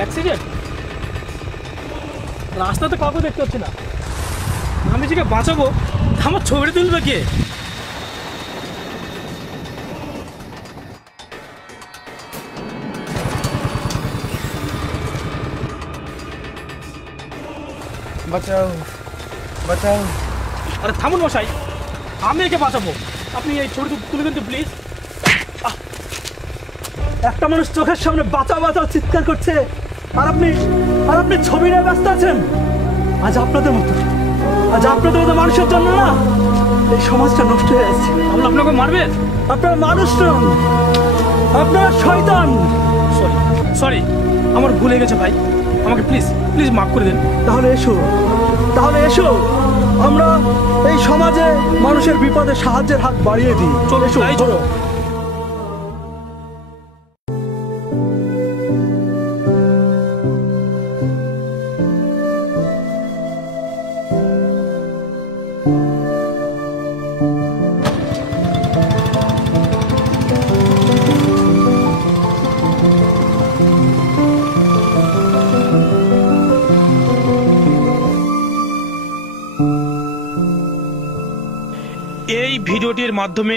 Accident রাস্তাতে কাউকে দেখতে হচ্ছে না। আমি যাকে বাঁচাবো আমার ছবিটা তুলবে কে? বাঁচাও বাঁচাও। আরে থামুন মশাই, আমি একে বাঁচাবো, আপনি এই ছবিটা তুলে দিন তো প্লিজ। একটা মানুষ চোখের সামনে বাঁচাও বাঁচাও চিৎকার করছে, আর আপনি ছবি নিয়ে ব্যস্ত আছেন। আজ আপনাদের মতো মানুষের জন্য না এই সমাজটা নষ্ট হয়ে যাচ্ছে। আপনাকে মারবেন? আপনারা মানুষ নন, আপনারা শয়তান। সরি, আমার ভুল হয়ে গেছে ভাই, আমাকে প্লিজ মাফ করে দিন। তাহলে এসো আমরা এই সমাজে মানুষের বিপদে সাহায্যের হাত বাড়িয়ে দিই। চলো চলো। এই ভিডিওটির মাধ্যমে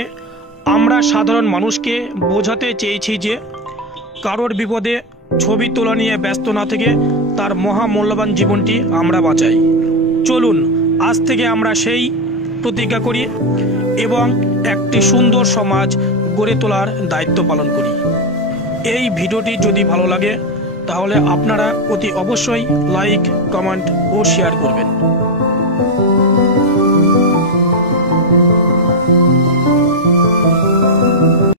আমরা সাধারণ মানুষকে বোঝাতে চেয়েছি যে কারোর বিপদে ছবি তোলা নিয়ে ব্যস্ত না থেকে তার মহামূল্যবান জীবনটি আমরা বাঁচাই। চলুন আজ থেকে আমরা সেই প্রতিজ্ঞা করি এবং একটি সুন্দর সমাজ গড়ে তোলার দায়িত্ব পালন করি। এই ভিডিওটি যদি ভালো লাগে তাহলে আপনারা অতি অবশ্যই লাইক, কমেন্ট ও শেয়ার করবেন।